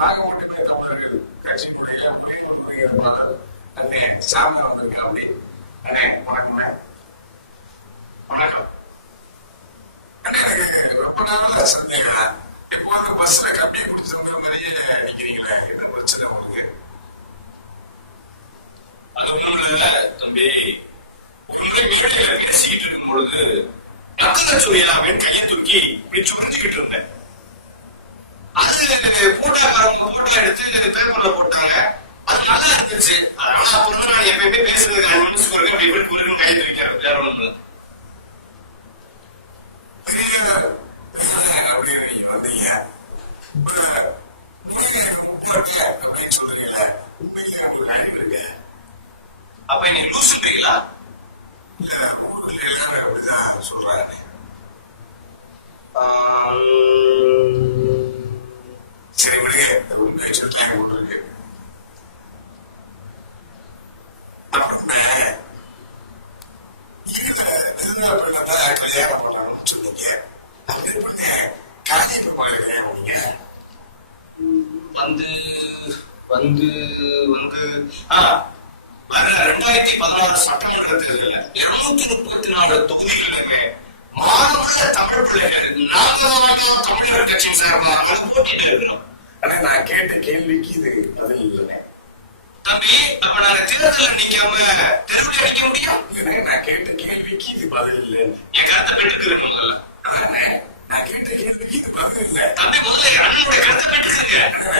நாகப்பட்டினம் தமிழர்கள் கட்சியினுடைய ஒருங்கிணைப்பாளர் அண்ணே சாமி வந்திருக்கேன். அப்படி அண்ணே வணக்கம். வணக்கம். ரொம்ப நாளா சொன்னீங்க, இப்போ வந்து பஸ்ல கம்மியை குடிச்சவங்க மாதிரியே நிக்கிறீங்களே, என்ன பிரச்சனை உங்களுக்கு? அது ஒண்ணும் இல்ல தம்பி, ஒன்றை மீடியில பேசிக்கிட்டு இருக்கும் பொழுது நக்கலச்சுவையாவின் கையை தூக்கி இப்படி சுரிஞ்சுக்கிட்டு இருந்தேன். அது போட்டாக்காரங்க போட்டோ எடுத்து பேப்பர்ல போட்டாங்க. அது நல்லா இருந்துச்சு. ஆனா அப்புறம் நான் எப்பயுமே பேசுறதுக்கு 5 நிமிஷம் இருக்கு அப்படி இப்படி குறுக்கு கை தூக்கிறேன். வேற ஒண்ணு அப்படின்னு நீங்க வந்தீங்க அப்படின்னு சொல்றீங்கல்ல, உண்மையிலே உங்களுக்கு அறிவு இருக்கு? அப்ப நீங்க லூசுன்றீங்களா? இல்ல, ஊருக்கு எல்லாரும் அப்படிதான் சொல்றாங்க. சரி விடுங்க, உண்மை சொல்லிட்டாங்க ஒன்று இருக்கு. கல்யாணம் பண்ணணும்னு சொன்னீங்க. கல்யாணம் பண்ணீங்க வந்து வந்து வந்து 2016 சட்டமன்ற தேர்தலில் 234 தொகுதிகளிலுமே மாநில தமிழ் பிள்ளைகள் நாங்கள் தமிழர் கட்சி சார்பாக போட்டிட்டு இருக்கிறோம். ஆனா நான் கேட்ட கேள்விக்கு இது பதில் இல்லைனே தம்பி. அப்ப நாங்க தேர்தலில் நிக்காம தெருவில் அடிக்க முடியும்? நான் கேட்ட கேள்விக்கு இது பதில் இல்லை. என் கருத்தை பெற்றுக்கிறீங்கல்ல? நான் கேட்ட கேள்விக்கு இது பதில் இல்லை தம்பி. முதல்ல என்னோட கருத்தை பெற்றுக்கிறீங்க.